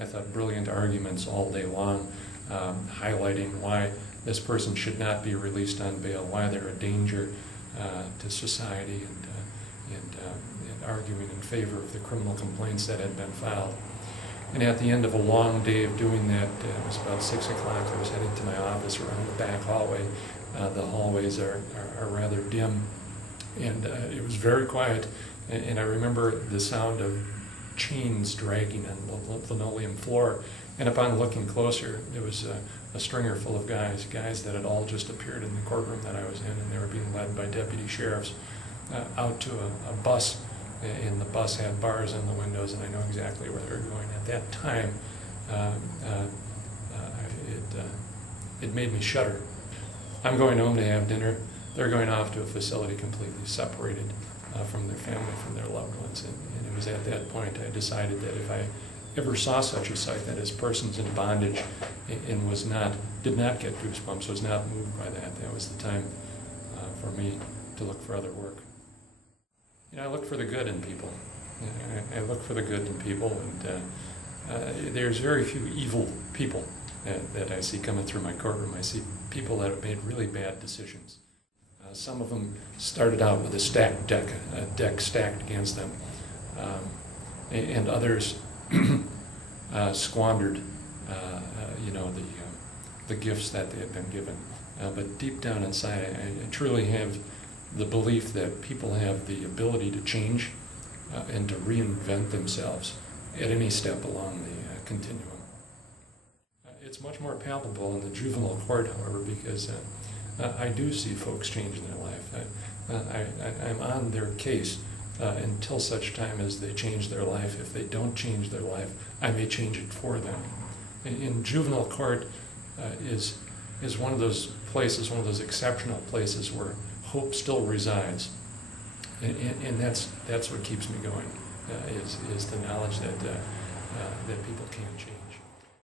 I thought, brilliant arguments all day long, highlighting why this person should not be released on bail, why they're a danger to society, and arguing in favor of the criminal complaints that had been filed. And at the end of a long day of doing that, it was about 6 o'clock, I was heading to my office around the back hallway. The hallways are rather dim, and it was very quiet, and I remember the sound of chains dragging on the linoleum floor, and upon looking closer, there was a stringer full of guys that had all just appeared in the courtroom that I was in, and they were being led by deputy sheriffs out to a bus, and the bus had bars in the windows, and I know exactly where they were going. At that time, it made me shudder. I'm going home to have dinner. They're going off to a facility completely separated from their family, from their loved ones, and it was at that point I decided that if I ever saw such a sight, that as persons in bondage and did not get goosebumps, was not moved by that was the time for me to look for other work. I look for the good in people. I look for the good in people, and there's very few evil people that I see coming through my courtroom. I see people that have made really bad decisions. Some of them started out with a stacked deck, a deck stacked against them, and others squandered, the gifts that they had been given. But deep down inside, I truly have the belief that people have the ability to change and to reinvent themselves at any step along the continuum. It's much more palpable in the juvenile court, however, because I do see folks changing their life. I'm on their case until such time as they change their life. If they don't change their life, I may change it for them. In juvenile court is one of those places, one of those exceptional places where hope still resides, and that's what keeps me going. Is the knowledge that people can change.